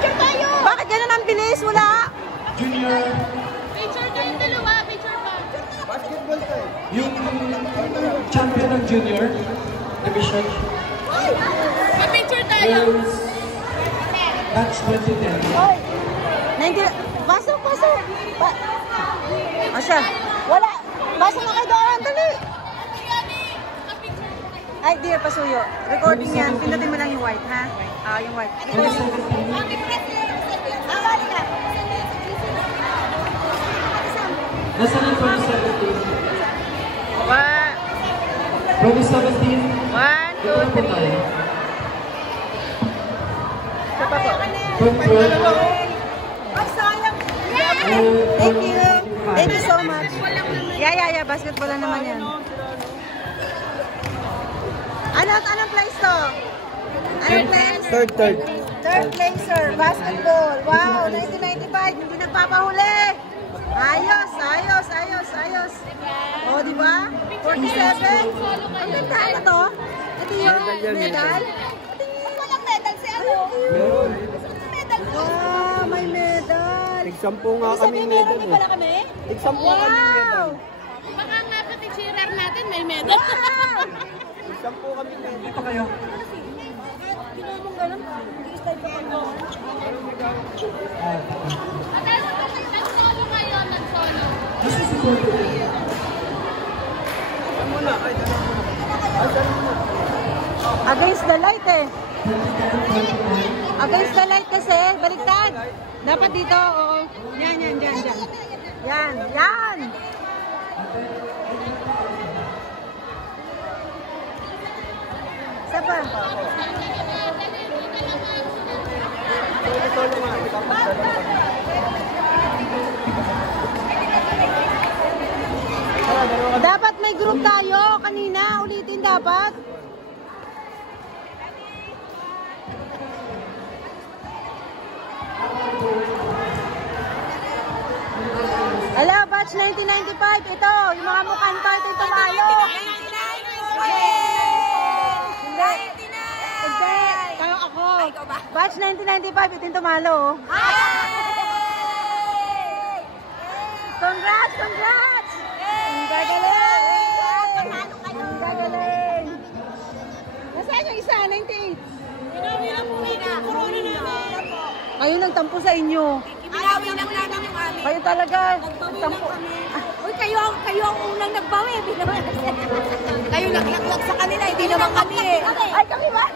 Picture tayo! Bakit ganun ang bilis? Wala! Junior. Picture tayong dalawa. Picture pa. Basketball tayo. Yung champion ng junior division. Pa-picture tayo. Girls. Batch 2010. Hoy! Pasok, pasok! Asya? Wala! Pasok na kayo doon! Dali! Ay, dear, pasuyo. Recording yan. Pindutin mo lang yung white, ha? Ah, yung white. Nasa ng 2017? 2017? 1, 2, 3. Isa pa po. 2012? Ay, sayang! Thank you! Thank you so much. Yeah. Basketball lang naman yan. Anong place to? Anong place? Third. Third placer, basketball. Wow, 1995, hindi nagpapahuli. Ayos. O, di ba? 47. Ang ganda na to. Ito yung medal. Walang medal si ano? Meron. Medal ko. Wow, may medal. Tig-10 nga kami medal Meron pala kami? Tig-10 kami medal. Baka nga sa teacher natin may medal. Wow! Tig-10 kami medal. Dito kayo. Ginawa mong ganun. I-style ka pa mo. Nagsolo kayo, nagsolo. Nasa si Porto. Saan muna? Ay, dala muna. Against the light eh. Against the light kasi. Baliktad. Dapat dito, oo. Yan. Yan. Isa pa. Dapat may group tayo. Kanina, ulitin dapat. Hello, batch 1995. Ito, yung mga mukhang to, ito yung tumalo. Hindi. Kayo ako. Batch 1995, ito yung tumalo. Congrats! Ang gagaling! Nasaan yung isa? 98. Kayo nagtampo sa inyo. Binawi lang namin yung amin. Kayo talaga. Tampo kami. Uy, kayo ang unang nagbawi. Kayo naklaklak sa kanila, hindi naman kami eh. Ay, kami ba?